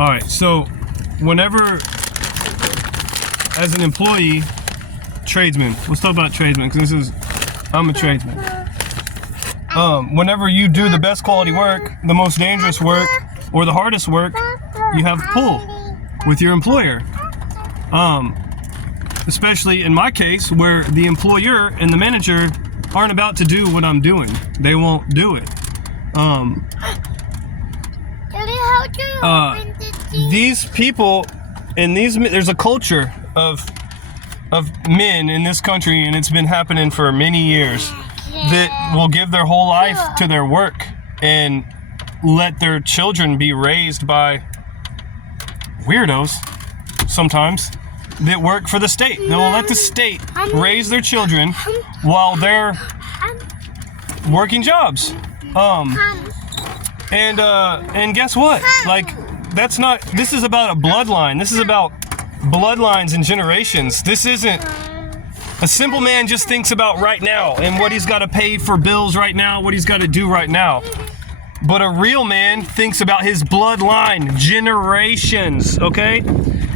All right, so whenever, as an employee, tradesman, let's talk about tradesman, because I'm a tradesman. Whenever you do the best quality work, the most dangerous work, or the hardest work, you have pull with your employer. Especially in my case, where the employer and the manager aren't about to do what I'm doing. They won't do it. These people and there's a culture of men in this country, and it's been happening for many years, that will give their whole life to their work and let their children be raised by weirdos sometimes that work for the state. They will let the state raise their children while they're working jobs. And guess what? Like, this is about a bloodline. This is about bloodlines and generations. This isn't, a simple man just thinks about right now and what he's got to pay for bills right now, what he's got to do right now. But a real man thinks about his bloodline, generations, okay?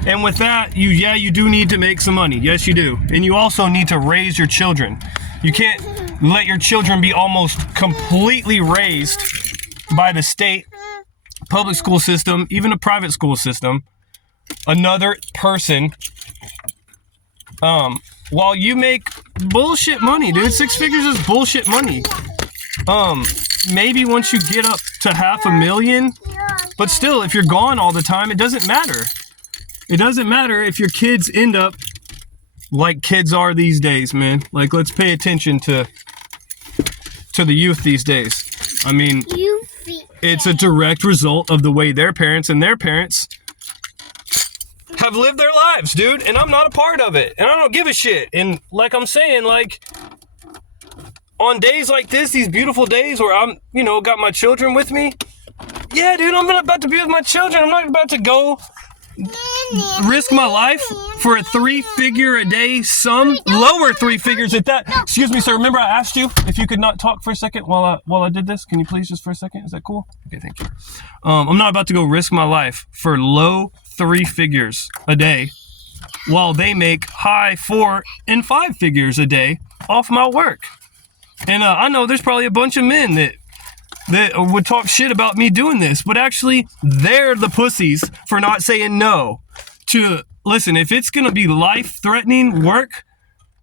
And with that, you do need to make some money. Yes, you do. And you also need to raise your children. You can't let your children be almost completely raised by the state, public school system, even a private school system, another person, while you make bullshit money, dude. 6 figures is bullshit money. Maybe once you get up to $500,000, but still, if you're gone all the time, it doesn't matter. It doesn't matter if your kids end up like kids are these days, man. Like, let's pay attention to the youth these days. I mean, it's a direct result of the way their parents and their parents have lived their lives, dude. And I'm not a part of it. And I don't give a shit. And like I'm saying, like, on days like this, these beautiful days where I'm, got my children with me. Yeah, dude, I'm not about to be with my children. I'm not about to go risk my life for a 3-figure a day sum, lower 3 figures at that. Excuse me, sir. Remember I asked you if you could not talk for a second while I did this? Can you please just for a second? Is that cool? Okay, thank you. I'm not about to go risk my life for low 3 figures a day while they make high 4 and 5 figures a day off my work. And I know there's probably a bunch of men that would talk shit about me doing this, but actually they're the pussies for not saying no to, listen, if it's going to be life-threatening work,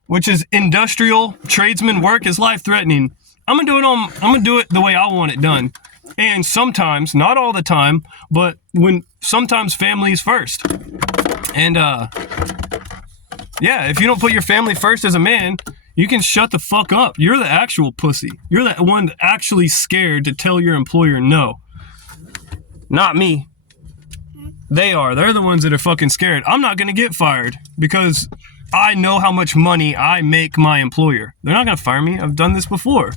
which is industrial tradesman work is life-threatening, I'm going to do it the way I want it done. And sometimes, not all the time, but sometimes family is first. And yeah, if you don't put your family first as a man, you can shut the fuck up. You're the actual pussy. You're the one that's actually scared to tell your employer no. Not me. They are. They're the ones that are fucking scared. I'm not going to get fired because I know how much money I make my employer. They're not going to fire me. I've done this before.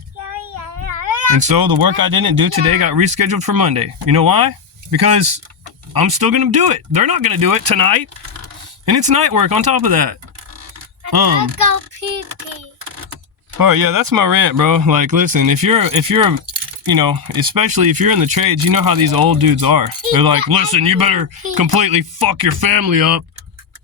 And so the work I didn't do today got rescheduled for Monday. You know why? Because I'm still going to do it. They're not going to do it tonight. And it's night work on top of that. Go pee-pee. All right, yeah, that's my rant, bro. Like, listen, if you're, especially if you're in the trades, you know how these old dudes are. They're like, listen, you better completely fuck your family up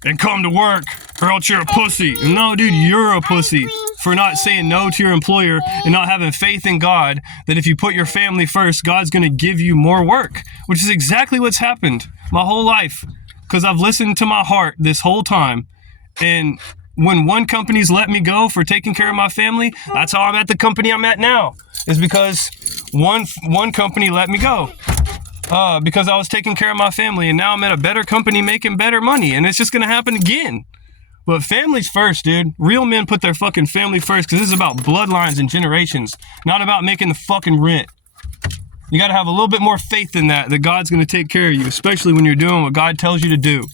and come to work or else you're a pussy. No, dude, you're a pussy for not saying no to your employer and not having faith in God that if you put your family first, God's going to give you more work, which is exactly what's happened my whole life because I've listened to my heart this whole time. And when one company's let me go for taking care of my family, that's how I'm at the company I'm at now, is because one company let me go because I was taking care of my family, and now I'm at a better company making better money, and it's just going to happen again. But family's first, dude. Real men put their fucking family first because this is about bloodlines and generations, not about making the fucking rent. You got to have a little bit more faith in that God's going to take care of you, especially when you're doing what God tells you to do.